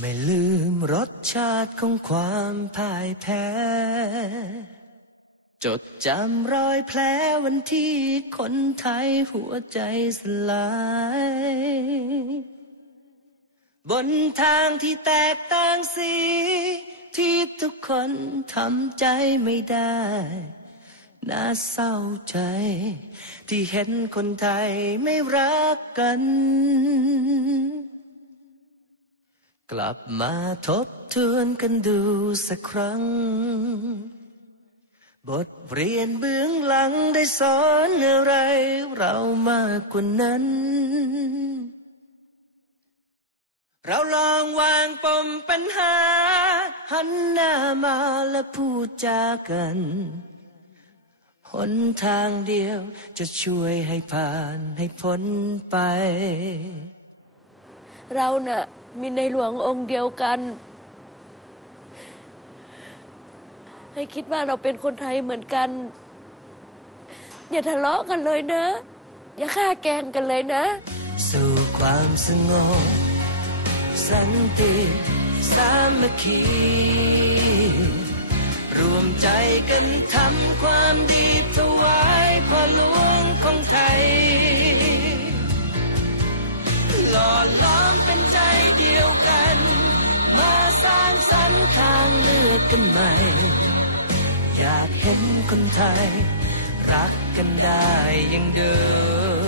ไม่ลืมรสชาติของความพ่ายแพ้ จดจำรอยแผลวันที่คนไทยหัวใจสลาย บนทางที่แตกต่างสี ที่ทุกคนทำใจไม่ได้ น่าเศร้าใจ ที่เห็นคนไทยไม่รักกัน กลับมาทบทวนกันดูสักครั้ง บทเรียนเบื้องหลังได้สอนอะไรเรามากกว่านั้น เราลองวางปมปัญหา หันหน้ามาและพูดจากัน หนทางเดียวจะช่วยให้ผ่านให้พ้นไป เราเน่ะ มีในหลวงองค์เดียวกัน ให้คิดว่าเราเป็นคนไทยเหมือนกัน อย่าทะเลาะกันเลยนะ อย่าฆ่าแกงกันเลยนะ สู่ความสงบสันติสามัคคี รวมใจกันทำความดี กันใหม่อยากเห็นคนไทย รักกันได้อย่างเดิม